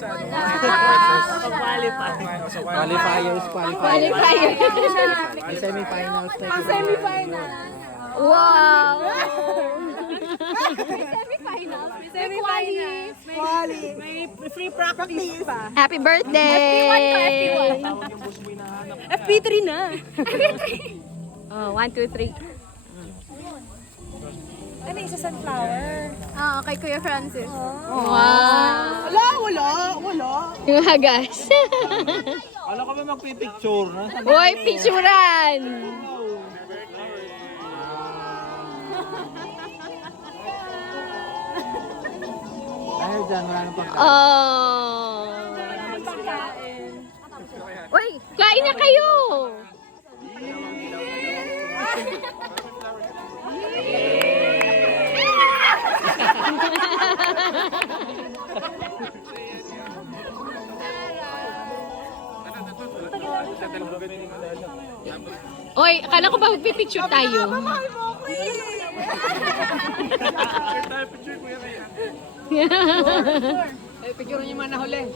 sa ano. Qualifiers. May semifinals na. Wow! May free practice pa. Happy birthday! FP3 na. Oh, 1, 2, 3. Ano isa sunflower? Ah, kay Kuya Francis. Wow! Wala. Yung hagas. Alam ka ba magpipicture? Uy, picturean! Dahil dyan, wala nang pagkain. Oh! Uy, kain na kayo! Uy, akala ko ba magpipicture tayo? Picture niyo man na huli.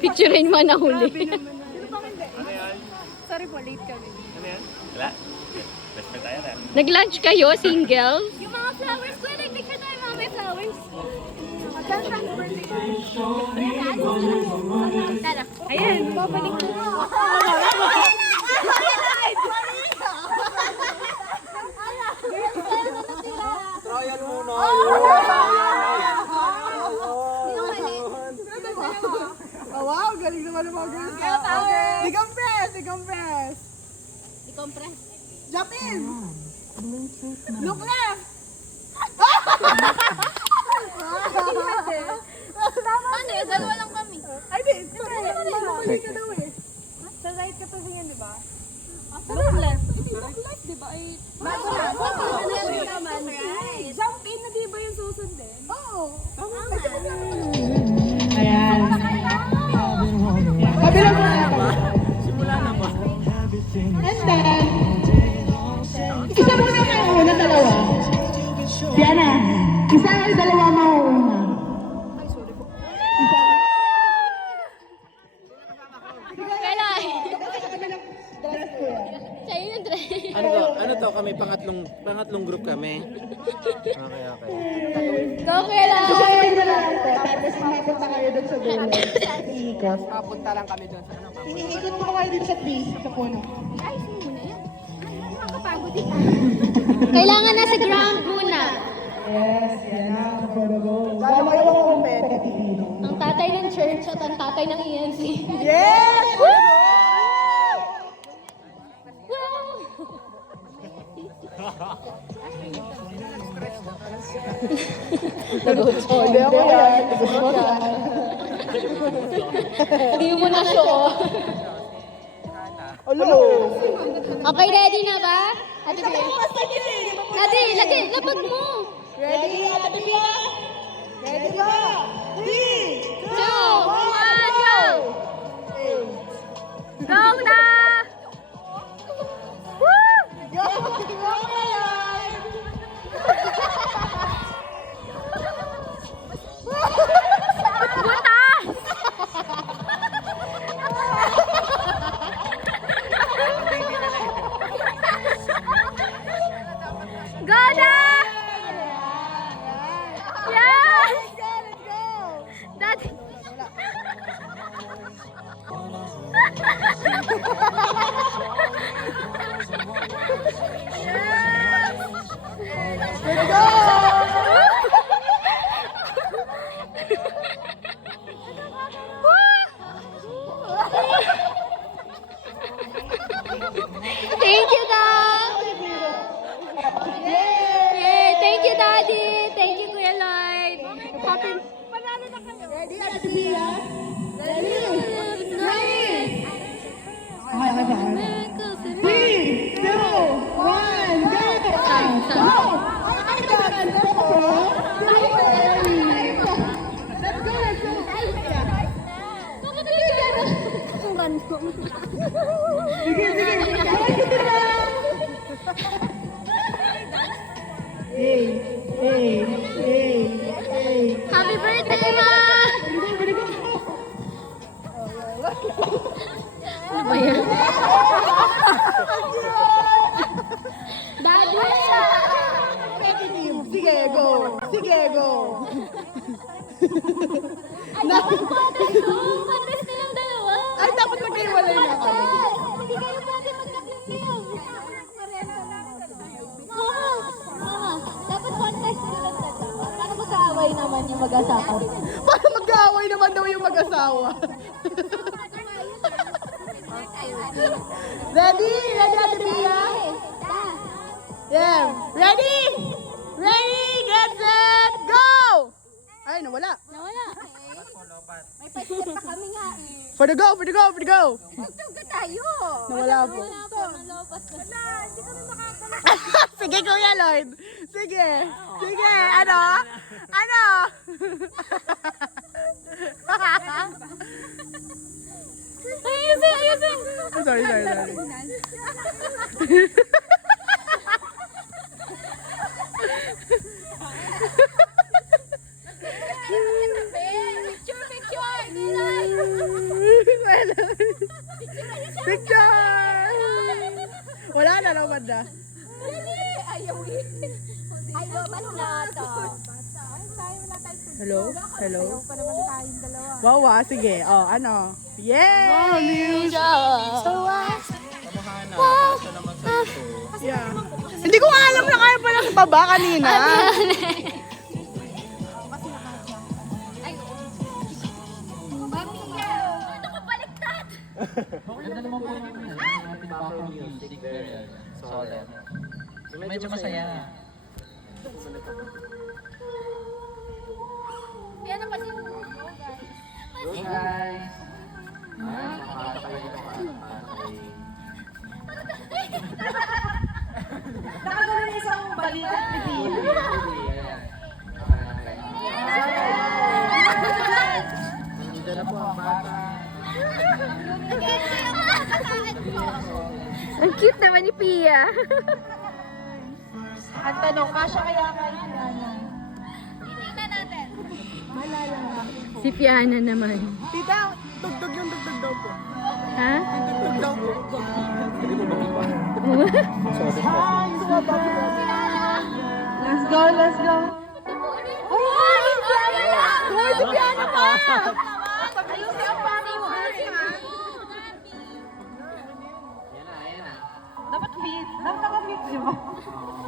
Picturein mo na huli. Sorry po, late kami. Wala. Best friend tayo na. Nag-lunch kayo, single? Yung mga flowers ko, nag-picture tayo mga may flowers. Tara. Ayan, babalik ko. Trial muna. Oh, wow, galing naman ng mga girls. Decompress. I-compress. Jump in. Look left. Ano yun? Dalawa lang kami. Ay, di. Mamali ka daw eh. Sa right ka pa ganyan, di ba? Look left. Look left, di ba? Ay, Right. jump in na di ba yung susundin? Oo. Simula na ba? And then, isa muna kayo una, dalawa. Diana, isa o dalawa mauuna. Kailan? Sa'yo yung dress. Ano to? Kami pangatlong group kami. Okay. Go, kailan? Susunod na lang ito, tapos mapunta kayo dun sa dulo. Iikot. Papunta lang kami doon sa ano. Iikot mo kayo dun sa base, sa puno. Ay, muna yan. Nakakapagod din. Kailangan nasa ground muna. Yes, yan na, affordable. Dalawa yung mga competitive. Ang tatay ng church at ang tatay ng ENC. Yes! Hindi ako yan. Gusto ko yan. Hindi mo na show. Hello. Okay, ready na ba? Ate Bea. Ate, lagay, lapag mo. Ready, Ate Bea? Ready ka? 3, 2, 1, go! Go na! Go na! Yes! That... Thank you, Dad! Yay! Thank you, Daddy! Thank you, Kuya Lloyd! Happy... Panalo na kayo! Ready, Ate Bea? Ready? 3. Okay, okay. 3, 2, 1, go! Go! Ay, ganda po! Let's go, let's go! Sige, sige! Hey, hey, hey! Sige, go. Pares nilang dalawa. Ay, dapat magkaiwalay na kami. Hindi kayo pwede magkaklip. Mama, dapat contest nilang dalawa. Paano mag-aaway naman yung mag-asawa? Para mag-aaway naman daw yung mag-asawa. Ready? Ready, Ate Mia? Yeah. Ready? Ready, get set, go! Ay, nawala. Nawala. May pa-step pa kami nga eh. For the go, for the go, for the go. Tugtog ka tayo. Nawala po. Wala po, nalopas ka. Wala, hindi kami makakala. Sige, Kuya Lloyd. Sige. Sige, ano? Ano? Ayusin, ayusin. Sorry, sorry, sorry. Picture, picture. Picture! Wala na naman na. Ayaw eh. Ayaw, ba't na ito? Hello? Hello? Wow, wow, sige. Oh, ano? Yay! Yeah. Hindi ko nga alam na kaya pala sa baba kanina. Ito ko baliktad. Ganda naman po yung ating background music. Very solid. Medyo masaya. Yan ang kasi. Hey guys! Nakagalan isang balikat ni Pili. Nandito na po ang bata. Ang cute naman ni Pia. Ang tanong, kasya kaya kay Fiana? Tingnan natin. Si Fiana naman. Tita, tugtog yung tugtog daw po. Ha? Tugtog daw po. Let's go, let's go. Ay, Fiana! Hoy, si Fiana pa! Dapat fit. Dapat naka-fit, di ba?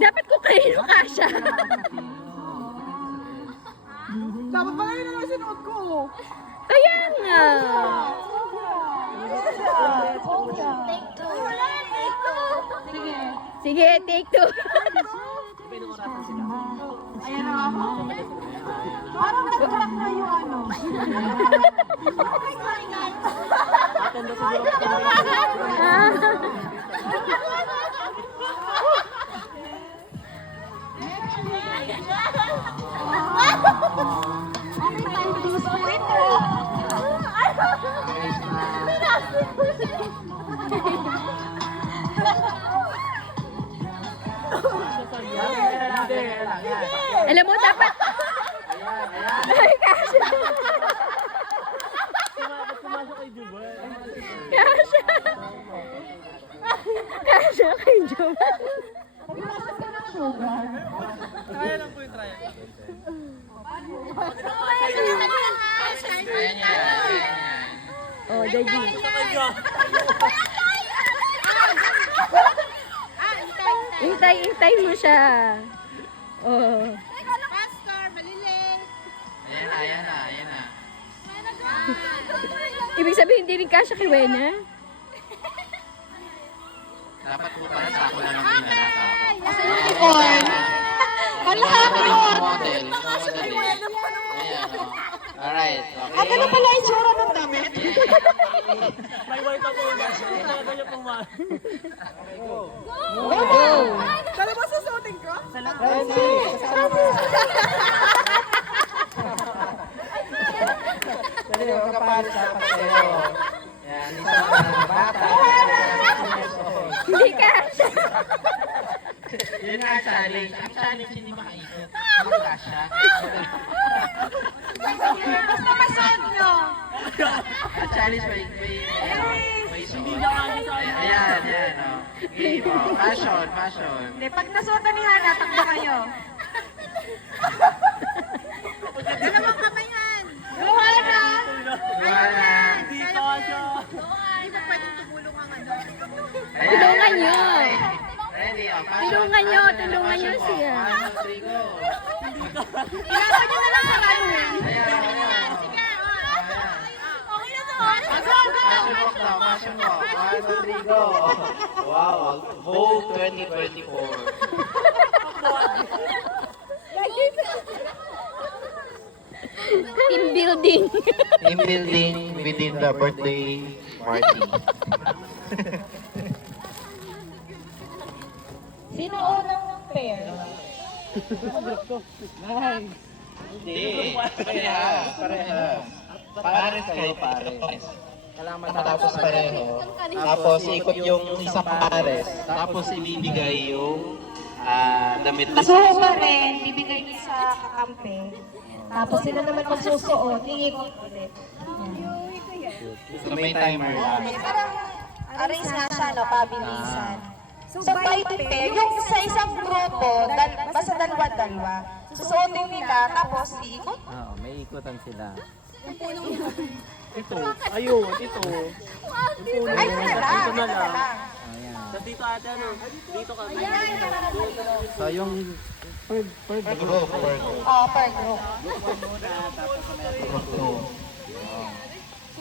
Dapat ko kayo kasha. Dapat pala yun ang sinuot ko. Kaya nga. Sige, take two. Ayan na nga po. Parang nag-crack na yung ano. Alam mo, dapat... Ay, kasha. Kasha. Kasha kay Joman. Kaya lang po yung try. Oh, Daji. Intay mo siya. Oh. Ayan na. Ibig sabihin, hindi rin kasha kay Wena. Dapat po pala sa ako lang yung pinanasa ako. Model. Ayan, oh. Alright, okay. Ano pala yung tsura ng damit? May white ako guys. Hindi na ganyan pong mahal. Kala ba susuotin ko? Pwede mo kapal sa paseo. Yan, isang bata. Hindi kasha. Yun nga ang challenge. Ang challenge hindi makaikot. Magkasya. Basta masuot nyo. Ang challenge may suot. Ayan. Oh. Game, oh. Fashion. Hindi, pag nasuotan ni Hana, takbo kayo. called Vogue 2024. Team building. Team building within the birthday party. Sino unang pair? Hindi, parehas. Pares kayo, pares. Tapos pareho. Tapos ikot yung isang pares. Tapos ibibigay yung damit na So, pa rin, bibigay niya sa kakampi. Tapos sila naman magsusuot, iikot ulit. So may timer lang. Parang arrange nga siya, no, pabilisan. So, by the pair, yung sa isang grupo, basta dalawa-dalawa. Susuotin nila, tapos iikot. Oo, may ikutan sila. Ito. Ayun, ito. Ay, ito na lang. Ito na lang. Ayan. Tapos dito ate, ano? Dito ka. So yung Per group. Oh, per group.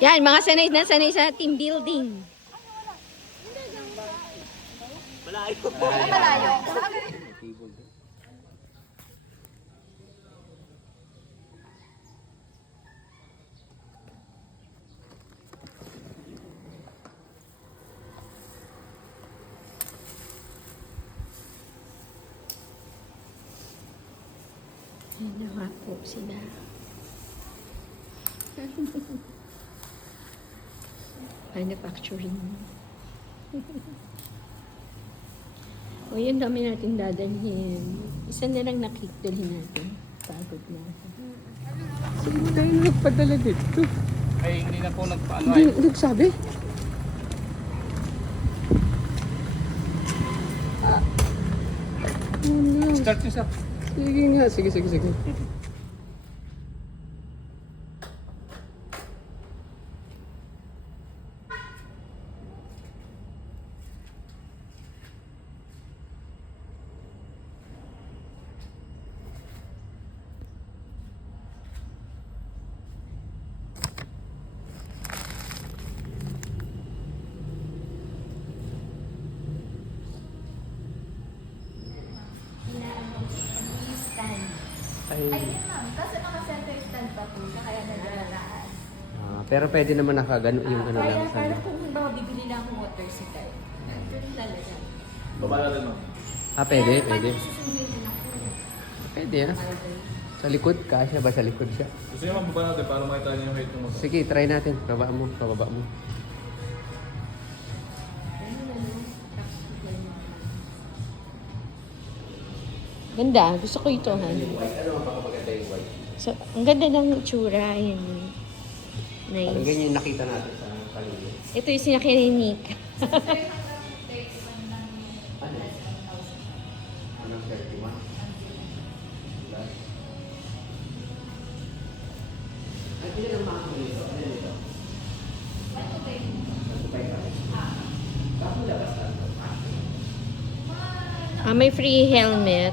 Yan, mga sanay na sanay sa team building. Malayo. Yan na nga po sila. Manufacturing. O yun, dami natin dadalhin. Isa na lang nakikdalhin natin. Pagod na ako. Sige mo tayo nagpadala dito. Ay, hindi na po nagpaano Hindi, nagsabi. Start nyo sa... Sige nga, sige. Ay. Kasi naka-center stand pa po, kaya naglalaan. Pero pwede naman nakagano yung ano lang sa. Parang kung halimbawa bibili lang akong water si Tay. Ganun talaga. Pwede. Susunduin na ako. Pwede ah. Sa likod, kasya ba sa likod siya? Gusto nyo mababa natin para makita niyo yung height ng motor. Sige, try natin. Pababa mo. Ganda, gusto ko ito, ha? Ano ang maganda yung white? So, ang ganda ng itsura. Ayan. Parang Nice. ganyan yung nakita natin sa kanina. Ito yung sinakirinik. Anong 31? Ay, pila ng mga nito? Ano nito? May free helmet.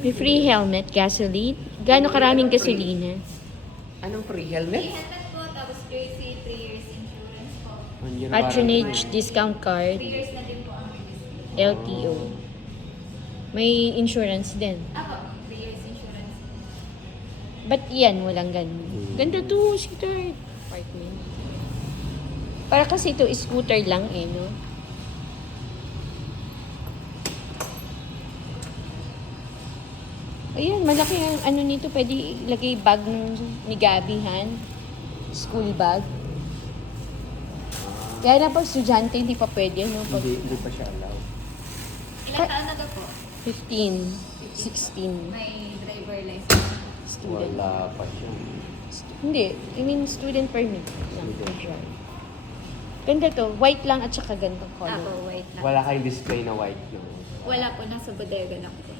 May free helmet, gasoline. Gaano karaming gasolina? Anong free helmet? po, tapos jersey, 3 years insurance po. Patronage discount card. 3 years na din po ang release. LTO. May insurance din. Apo, 3 years insurance. Ba't yan? Walang ganun. Ganda to, scooter. Apartment. Para kasi ito, scooter lang eh, no? Ayan, malaki ang ano nito. Pwede ilagay bag ni Gabi, Han. School bag. Kaya na pag estudyante, hindi pa pwede, no? Pag Hindi pa siya allowed. Ilang taon na daw po? 15, 16 May driver license. student. Wala pa siya. Hindi, I mean student permit lang to drive. Ganda to, white lang at saka ganitong color. Apo, white na. Wala kayong display na white, no? Wala po, nasa bodega na po.